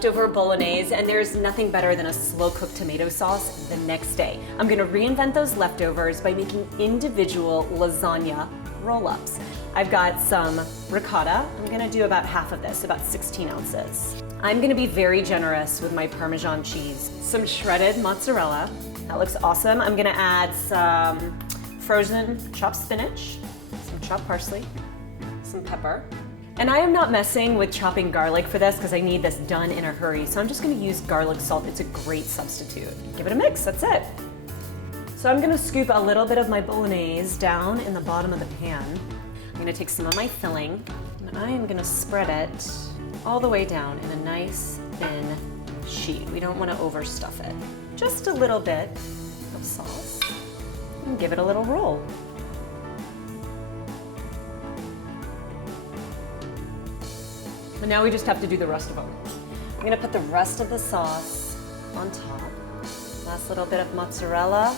leftover bolognese, and there's nothing better than a slow-cooked tomato sauce the next day. I'm gonna reinvent those leftovers by making individual lasagna roll-ups. I've got some ricotta. I'm gonna do about half of this, about 16 ounces. I'm gonna be very generous with my Parmesan cheese. Some shredded mozzarella. That looks awesome. I'm gonna add some frozen chopped spinach, some chopped parsley, some pepper. And I am not messing with chopping garlic for this because I need this done in a hurry. So I'm just gonna use garlic salt. It's a great substitute. Give it a mix, that's it. So I'm gonna scoop a little bit of my bolognese down in the bottom of the pan. I'm gonna take some of my filling and I am gonna spread it all the way down in a nice thin sheet. We don't wanna overstuff it. Just a little bit of sauce and give it a little roll. And now we just have to do the rest of them. I'm gonna put the rest of the sauce on top. Last little bit of mozzarella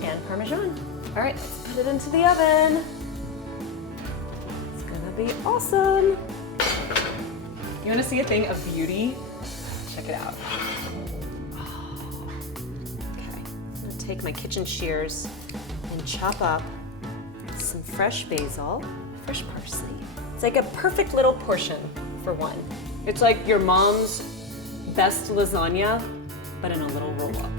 and Parmesan. All right, let's put it into the oven. It's gonna be awesome. You wanna see a thing of beauty? Check it out. Okay, I'm gonna take my kitchen shears and chop up some fresh basil, fresh parsley. It's like a perfect little portion for one. It's like your mom's best lasagna, but in a little roll-up.